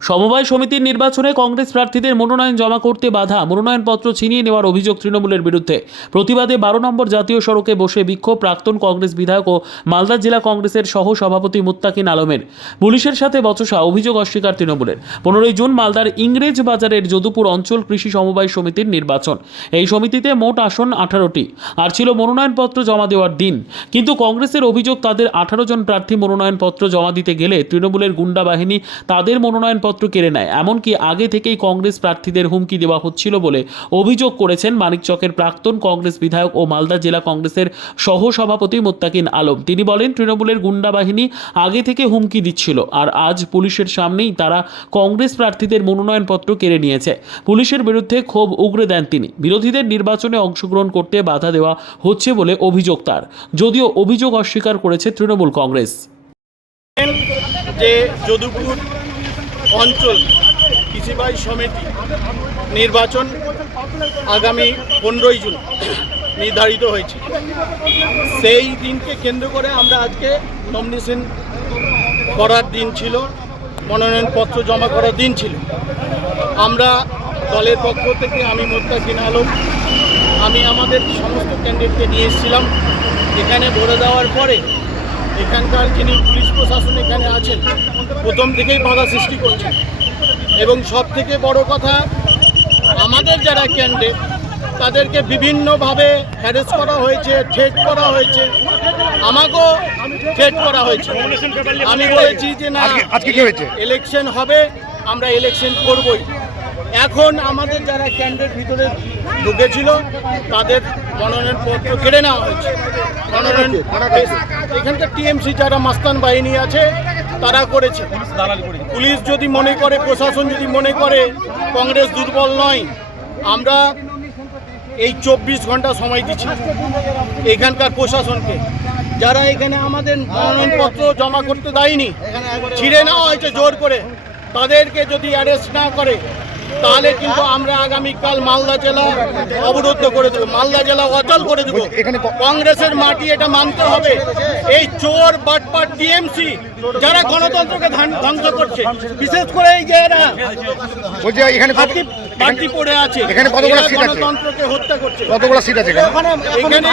সমবায় সমিতির নির্বাচনে কংগ্রেস প্রার্থীদের মনোনয়ন জমা করতে বাধা, মনোনয়নপত্র ছিনিয়ে নেওয়ার অভিযোগ তৃণমূলের বিরুদ্ধে। প্রতিবাদে বারো নম্বর জাতীয় সড়কে বসে বিক্ষোভ প্রাক্তন কংগ্রেস বিধায়ক ও মালদা জেলা কংগ্রেসের সহ সভাপতি মুত্তাকিন আলমের। পুলিশের সাথে বচসা, অভিযোগ অস্বীকার তৃণমূলের। পনেরোই জুন মালদার ইংরেজ বাজারের যদুপুর অঞ্চল কৃষি সমবায় সমিতির নির্বাচন। এই সমিতিতে মোট আসন আঠারোটি। আর ছিল মনোনয়নপত্র জমা দেওয়ার দিন। কিন্তু কংগ্রেসের অভিযোগ, তাদের আঠারো জন প্রার্থী মনোনয়নপত্র জমা দিতে গেলে তৃণমূলের গুন্ডা বাহিনী তাদের মনোনয়নপত্র কেড়ে নেয়। এমনকি আগে থেকেই কংগ্রেস প্রার্থীদের হুমকি দেওয়া হচ্ছিল বলে অভিযোগ করেছেন মানিকচকের প্রাক্তন কংগ্রেস বিধায়ক ও মালদা জেলা কংগ্রেসের সহ সভাপতি মোত্তাকিন আলম। তিনি বলেন, তৃণমূলের গুন্ডা বাহিনী আগে থেকে হুমকি দিচ্ছিল আর আজ পুলিশের সামনেই তারা কংগ্রেস প্রার্থীদের মনোনয়নপত্র কেড়ে নিয়েছে। পুলিশের বিরুদ্ধে ক্ষোভ উগরে দেন তিনি। বিরোধীদের নির্বাচনে অংশগ্রহণ করতে বাধা দেওয়া হচ্ছে বলে অভিযোগ তার। যদিও অভিযোগ অস্বীকার করেছে তৃণমূল কংগ্রেস। যে যদুপুর অঞ্চল কৃষিবাই সমিতি নির্বাচন আগামী পনেরোই জুন নির্ধারিত হয়েছে। সেই দিনকে কেন্দ্র করে আমরা আজকে নমিনেশন করার দিন ছিল, মনোনয়নপত্র জমা করার দিন ছিল। আমরা দলের পক্ষ থেকে আমি মোত্তাকিন আলম, আমি আমাদের সমস্ত ক্যান্ডিডেটকে নিয়ে এসেছিলাম। এখানে ভরে দেওয়ার পরে এখানকার যিনি পুলিশ প্রশাসন এখানে আছেন প্রথম থেকেই বাধা সৃষ্টি করছেন। এবং সব থেকে বড় কথা আমাদের যারা ক্যান্ডিডেট তাদেরকে বিভিন্নভাবে হ্যারেস করা হয়েছে ঠেট করা হয়েছে। আমাকেও ঠেট করা হয়েছে। আমি বলেছি যে না আজকে- কি হয়েছে? ইলেকশন হবে আমরা ইলেকশন করবই। এখন আমাদের যারা ক্যান্ডিডেট ভিতরে ঢুকেছিল তাদের মনোনয়নপত্র কেড়ে নেওয়া হয়েছে। মনোনয়ন এখানকার টিএমসি যারা মাস্তান বাহিনী আছে তারা করেছে। পুলিশ যদি মনে করে প্রশাসন যদি মনে করে কংগ্রেস দুর্বল নয় আমরা এই চব্বিশ ঘণ্টা সময় দিচ্ছি। এখানকার প্রশাসনকে। যারা এখানে আমাদের মনোনয়নপত্র জমা করতে দেয়নি ছিঁড়ে নেওয়া হয়েছে জোর করে। তাদেরকে যদি অ্যারেস্ট না করে তাহলে কিন্তু আমরা আগামীকাল মালদা জেলা অবরুদ্ধ করে দেবো। মালদা জেলা অচল করে দেবো। এখানে কংগ্রেসের মাটি এটা মানতে হবে। এই চোর বাটপাট টিএমসি যারা গণতন্ত্রকে ধ্বংস করছে বিশেষ করে এই যে এরা এখানে বাড়তি পড়ে আছে। এখানে কতগুলো সিট আছে? গণতন্ত্রকে হত্যা করছে। কতগুলো সিট আছে এখানে? এখানে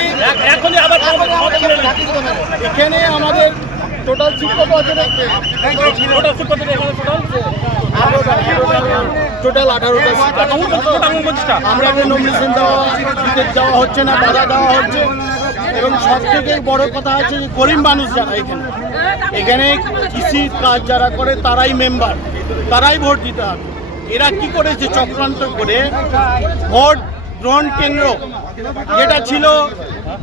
এখানে আমাদের টোটাল সিট কত আছে? টোটাল সিট কত রে? টোটাল আঠারোটা আমরা যে নমিনেশন দেওয়া দিতে যাওয়া হচ্ছে না বাধা দেওয়া হচ্ছে। এবং সব থেকে বড় কথা হচ্ছে যে গরিব মানুষ যারা এখানে এখানে কৃষি কাজ যারা করে তারাই মেম্বার তারাই ভোট দিতে হবে। এরা কি করেছে চক্রান্ত করে ভোট গ্রহণ কেন্দ্র যেটা ছিল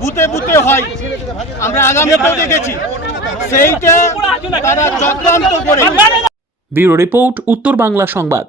বুতে বুতে হয়। আমরা আগামীতেও দেখেছি। সেইটা তারা চক্রান্ত করে। ব্যুরো রিপোর্ট উত্তর বাংলা সংবাদ।